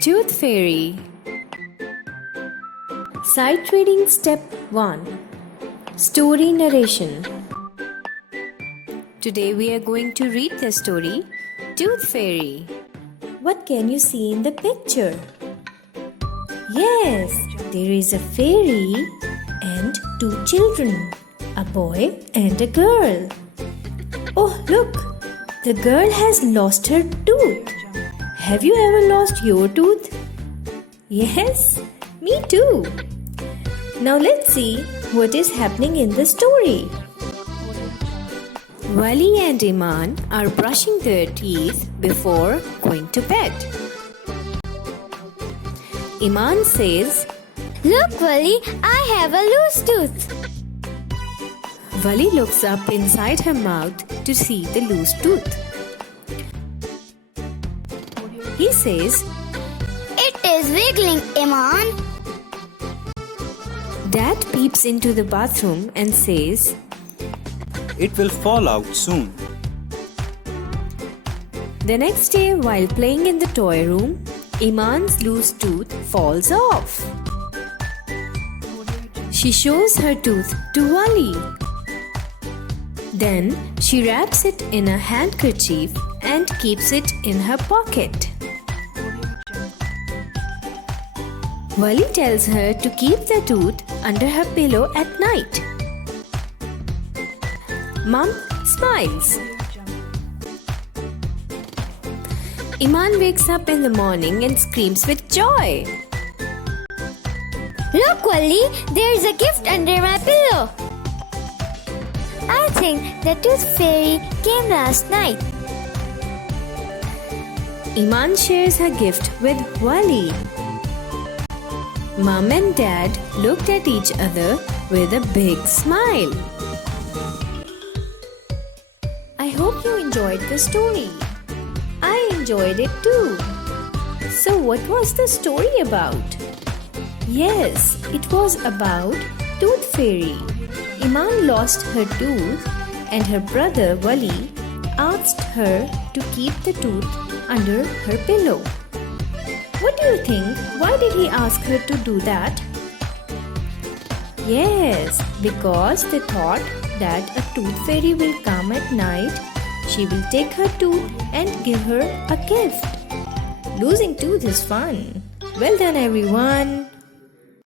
Tooth Fairy. Sight reading step 1. Story narration. Today we are going to read the story Tooth Fairy. What can you see in the picture? Yes, there is a fairy and two children, a boy and a girl. Oh, look, the girl has lost her tooth. Have you ever lost your tooth? Yes, me too. Now let's see what is happening in the story. Wali and Iman are brushing their teeth before going to bed. Iman says, Look, Wali, I have a loose tooth. Wali looks up inside her mouth to see the loose tooth. He says, It is wiggling, Iman. Dad peeps into the bathroom and says, It will fall out soon. The next day, while playing in the toy room, Iman's loose tooth falls off. She shows her tooth to Wali. Then she wraps it in a handkerchief and keeps it in her pocket. Wali tells her to keep the tooth under her pillow at night. Mom smiles. Iman wakes up in the morning and screams with joy. Look, Wali, there is a gift under my pillow. I think the tooth fairy came last night. Iman shares her gift with Wali. Mom and Dad looked at each other with a big smile. I hope you enjoyed the story. I enjoyed it too. So what was the story about? Yes, it was about Tooth Fairy. Iman lost her tooth and her brother Wali asked her to keep the tooth under her pillow. What do you think? Why did he ask her to do that? Yes, because they thought that a tooth fairy will come at night. She will take her tooth and give her a gift. Losing tooth is fun. Well done, everyone.